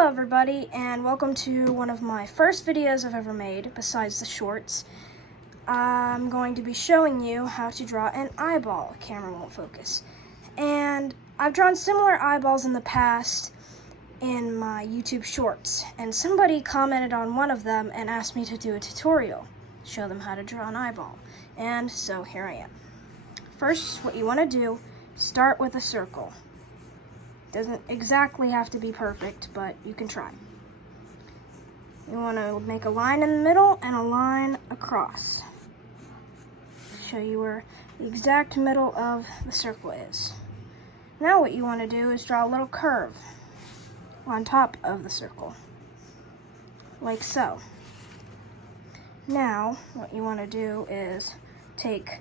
Hello everybody, and welcome to one of my first videos I've ever made, besides the shorts. I'm going to be showing you how to draw an eyeball. Camera won't focus. And I've drawn similar eyeballs in the past in my YouTube shorts, and somebody commented on one of them and asked me to do a tutorial, show them how to draw an eyeball. And so here I am. First, what you want to do, start with a circle. Doesn't exactly have to be perfect, but you can try. You want to make a line in the middle and a line across. Show you where the exact middle of the circle is. Now what you want to do is draw a little curve on top of the circle, like so. Now what you want to do is take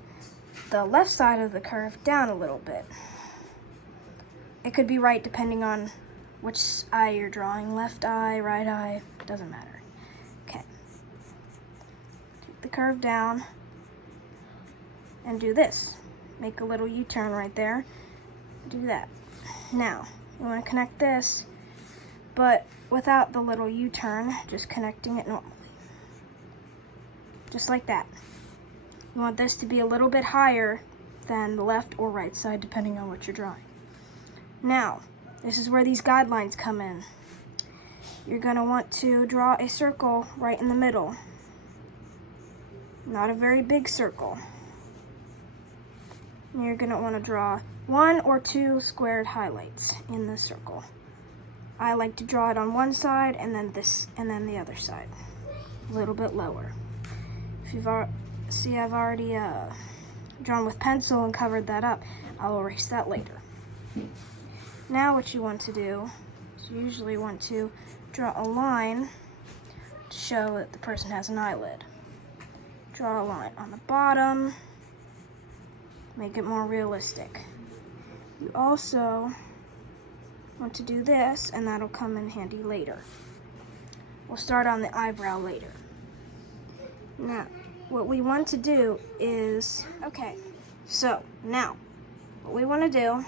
the left side of the curve down a little bit. It could be right depending on which eye you're drawing. Left eye, right eye, doesn't matter. Okay. Take the curve down and do this. Make a little U-turn right there. Do that. Now, you want to connect this, but without the little U-turn, just connecting it normally. Just like that. You want this to be a little bit higher than the left or right side, depending on what you're drawing. Now, this is where these guidelines come in. You're going to want to draw a circle right in the middle. Not a very big circle. And you're going to want to draw 1 or 2 squared highlights in the circle. I like to draw it on one side and then this and then the other side. A little bit lower. If you've see, I've already drawn with pencil and covered that up. I'll erase that later. Now what you want to do is you usually want to draw a line to show that the person has an eyelid. Draw a line on the bottom, make it more realistic. You also want to do this, and that'll come in handy later. We'll start on the eyebrow later. Now, what we want to do is, so now what we want to do,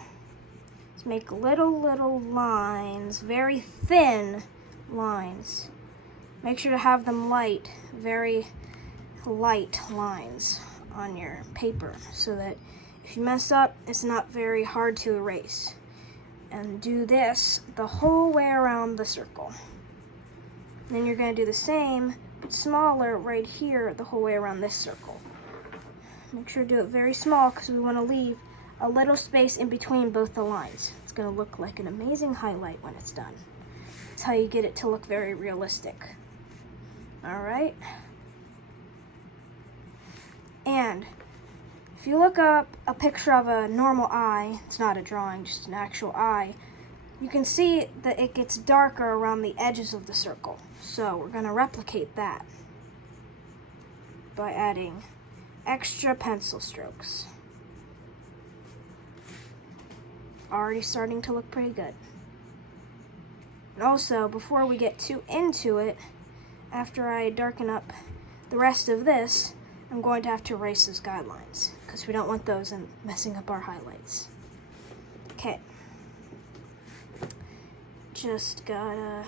make little lines, very thin lines. Make sure to have them light, very light lines on your paper so that if you mess up, it's not very hard to erase. And do this the whole way around the circle. Then you're going to do the same, but smaller right here the whole way around this circle. Make sure to do it very small because we want to leave a little space in between both the lines. It's going to look like an amazing highlight when it's done. That's how you get it to look very realistic. Alright? And if you look up a picture of a normal eye, it's not a drawing, just an actual eye, you can see that it gets darker around the edges of the circle. So we're going to replicate that by adding extra pencil strokes. Already starting to look pretty good. And also, before we get too into it, after I darken up the rest of this, I'm going to have to erase those guidelines because we don't want those in messing up our highlights. Okay. Just gotta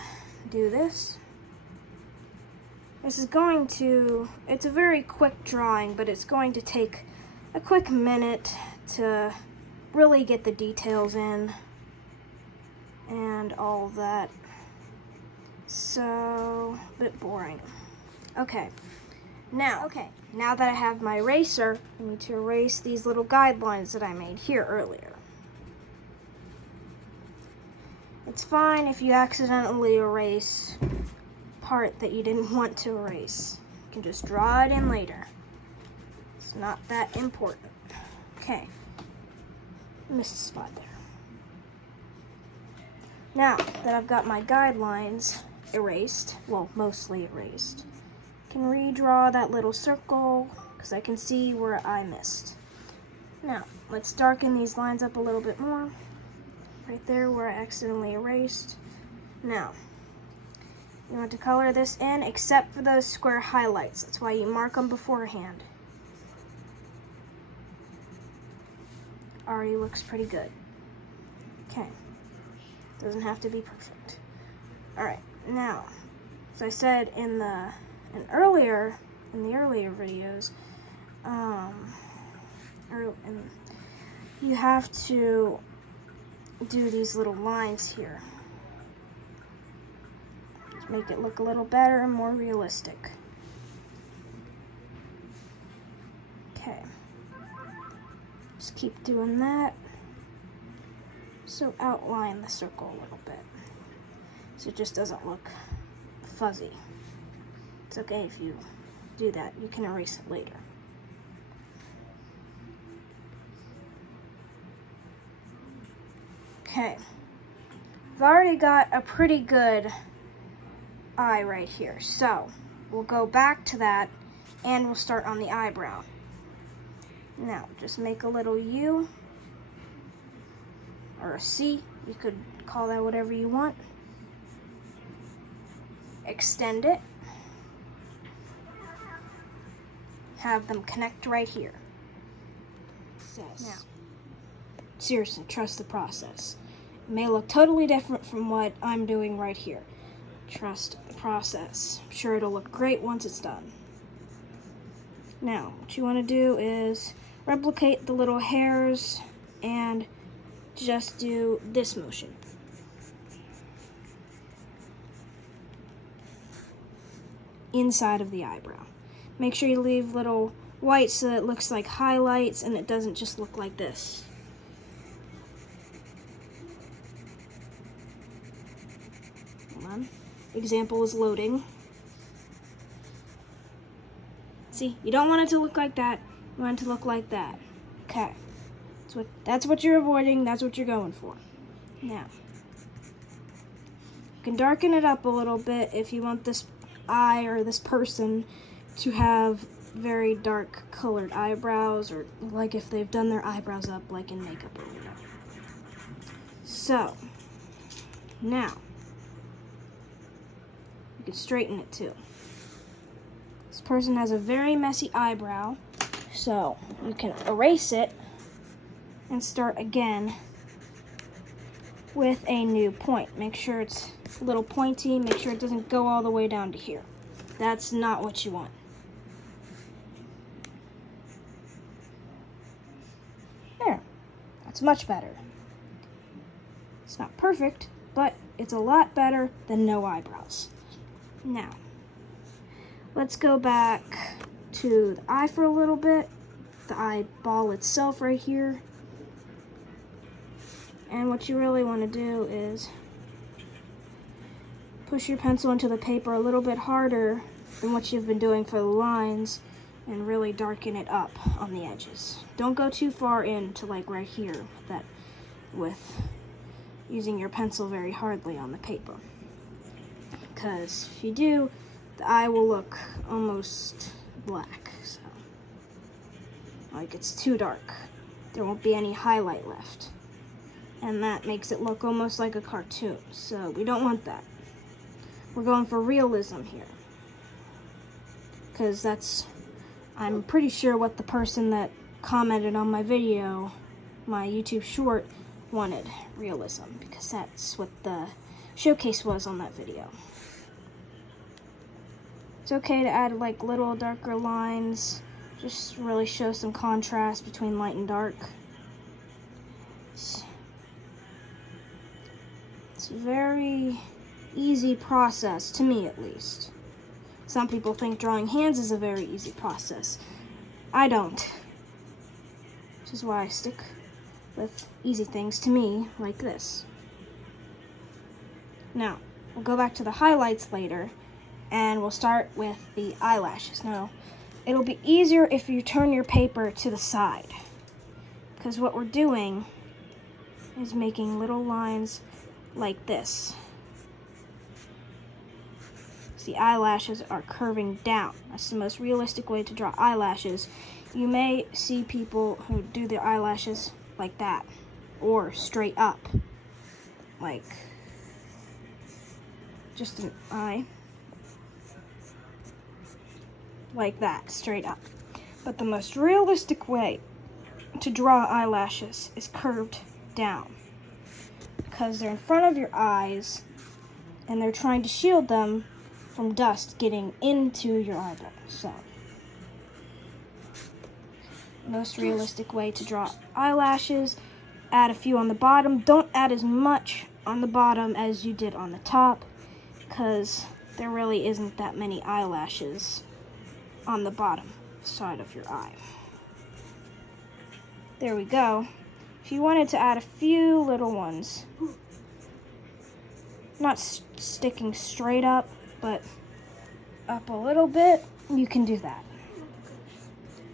do this. This is going to, it's a very quick drawing, but it's going to take a quick minute to really get the details in and all that. So, a bit boring. Okay, now that I have my eraser, I need to erase these little guidelines that I made here earlier. It's fine if you accidentally erase part that you didn't want to erase. You can just draw it in later. It's not that important. Okay. Missed a spot there. Now that I've got my guidelines erased, well, mostly erased, I can redraw that little circle because I can see where I missed. Now, let's darken these lines up a little bit more. Right there where I accidentally erased. Now, you want to color this in except for those square highlights. That's why you mark them beforehand. Already looks pretty good. Okay. Doesn't have to be perfect. Alright. Now, as I said in the earlier videos, you have to do these little lines here. Just make it look a little better and more realistic. Okay. Just keep doing that. So outline the circle a little bit, so it just doesn't look fuzzy. It's okay if you do that. You can erase it later. Okay. I've already got a pretty good eye right here, so we'll go back to that and we'll start on the eyebrow. Now, just make a little U or a C. You could call that whatever you want. Extend it. Have them connect right here. Now, seriously, trust the process. It may look totally different from what I'm doing right here. Trust the process. I'm sure it'll look great once it's done. Now, what you want to do is replicate the little hairs and just do this motion. Inside of the eyebrow. Make sure you leave little whites so that it looks like highlights and it doesn't just look like this. Hold on. Example is loading. See, you don't want it to look like that. You want it to look like that. Okay. That's what you're avoiding. That's what you're going for. Now, you can darken it up a little bit if you want this eye or this person to have very dark colored eyebrows, or like if they've done their eyebrows up like in makeup or whatever. So, now, you can straighten it too. This person has a very messy eyebrow, so you can erase it and start again with a new point. Make sure it's a little pointy, make sure it doesn't go all the way down to here. That's not what you want. There, that's much better. It's not perfect, but it's a lot better than no eyebrows. Now, let's go back to the eye for a little bit. The eyeball itself right here. And what you really want to do is push your pencil into the paper a little bit harder than what you've been doing for the lines and really darken it up on the edges. Don't go too far into like right here with using your pencil very hardly on the paper. Because if you do, the eye will look almost black. So, like it's too dark. There won't be any highlight left. And that makes it look almost like a cartoon. So we don't want that. We're going for realism here. Because I'm pretty sure what the person that commented on my video, my YouTube short, wanted. Realism. Because that's what the showcase was on that video. It's okay to add like little darker lines. Just really show some contrast between light and dark. It's a very easy process, to me at least. Some people think drawing hands is a very easy process. I don't. Which is why I stick with easy things to me, like this. Now, we'll go back to the highlights later, and we'll start with the eyelashes. Now, it'll be easier if you turn your paper to the side, because what we're doing is making little lines like this. The eyelashes are curving down. That's the most realistic way to draw eyelashes. You may see people who do their eyelashes like that, or straight up, like just an eye, like that, straight up. But the most realistic way to draw eyelashes is curved down, because they're in front of your eyes and they're trying to shield them from dust getting into your eyeball. So, most realistic way to draw eyelashes, add a few on the bottom. Don't add as much on the bottom as you did on the top, because there really isn't that many eyelashes on the bottom side of your eye. There we go. If you wanted to add a few little ones, not sticking straight up, but up a little bit, you can do that.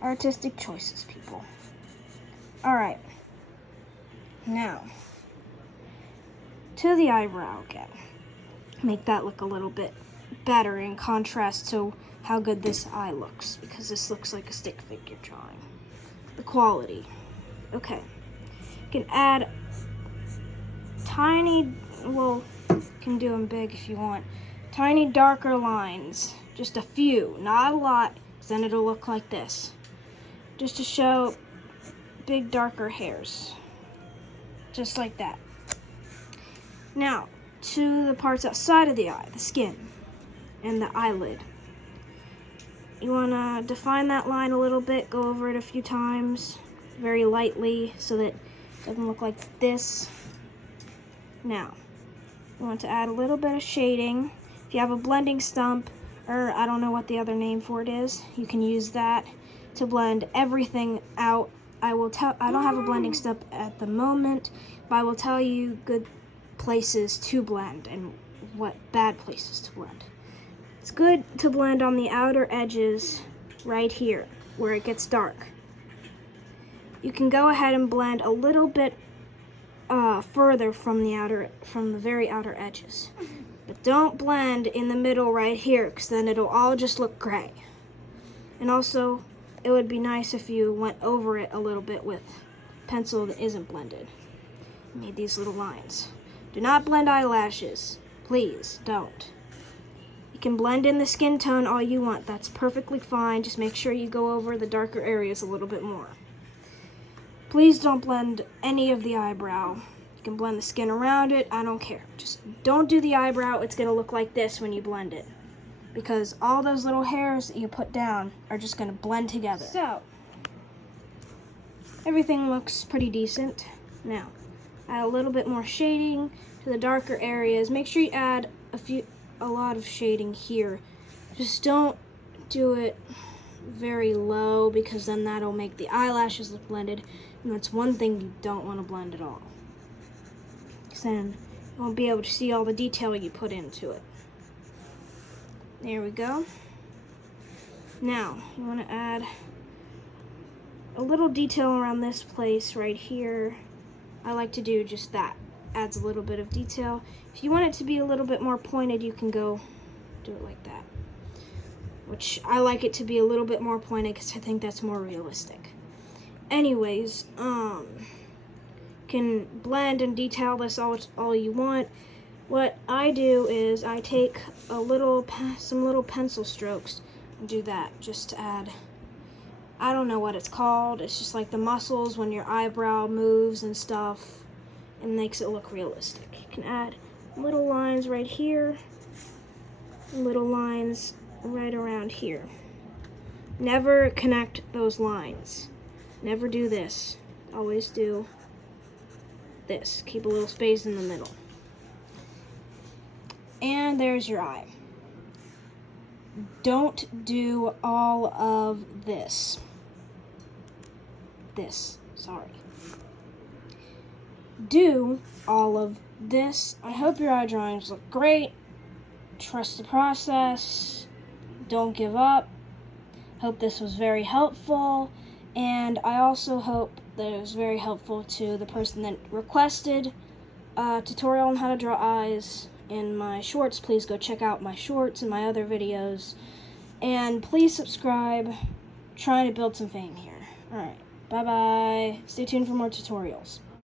Artistic choices, people. All right. Now, to the eyebrow again. Make that look a little bit better in contrast to how good this eye looks, because this looks like a stick figure drawing. The quality. Okay. You can add tiny, well, you can do them big if you want, tiny darker lines. Just a few, not a lot, because then it'll look like this. Just to show big darker hairs. Just like that. Now, to the parts outside of the eye, the skin and the eyelid. You want to define that line a little bit, go over it a few times, very lightly, so that it doesn't look like this. Now, you want to add a little bit of shading. If you have a blending stump, or I don't know what the other name for it is, you can use that to blend everything out. I don't have a blending stump at the moment, but I will tell you good places to blend and what bad places to blend. It's good to blend on the outer edges right here where it gets dark. You can go ahead and blend a little bit further from the very outer edges, but don't blend in the middle right here, because then it'll all just look gray. And also, it would be nice if you went over it a little bit with pencil that isn't blended. Made these little lines. Do not blend eyelashes. Please don't. You can blend in the skin tone all you want. That's perfectly fine. Just make sure you go over the darker areas a little bit more. Please don't blend any of the eyebrow. You can blend the skin around it. I don't care. Just don't do the eyebrow. It's going to look like this when you blend it, because all those little hairs that you put down are just going to blend together. So, everything looks pretty decent. Now, add a little bit more shading to the darker areas. Make sure you add a lot of shading here. Just don't do it very low, because then that'll make the eyelashes look blended, and that's one thing you don't want to blend at all, because then you won't be able to see all the detail you put into it. There we go. Now, you want to add a little detail around this place right here. I like to do just that. Adds a little bit of detail. If you want it to be a little bit more pointed, you can go do it like that. Which I like it to be a little bit more pointed, because I think that's more realistic. Anyways, can blend and detail this all you want. What I do is I take some little pencil strokes and do that, just to add, I don't know what it's called, it's just like the muscles when your eyebrow moves and stuff, and makes it look realistic. You can add little lines right here, and little lines right around here. Never connect those lines. Never do this. Always do this. Keep a little space in the middle. And there's your eye. Don't do all of this. Sorry. Do all of this. I hope your eye drawings look great. Trust the process. Don't give up. Hope this was very helpful. And I also hope that it was very helpful to the person that requested a tutorial on how to draw eyes in my shorts. Please go check out my shorts and my other videos. And please subscribe. Trying to build some fame here. Alright, bye-bye. Stay tuned for more tutorials.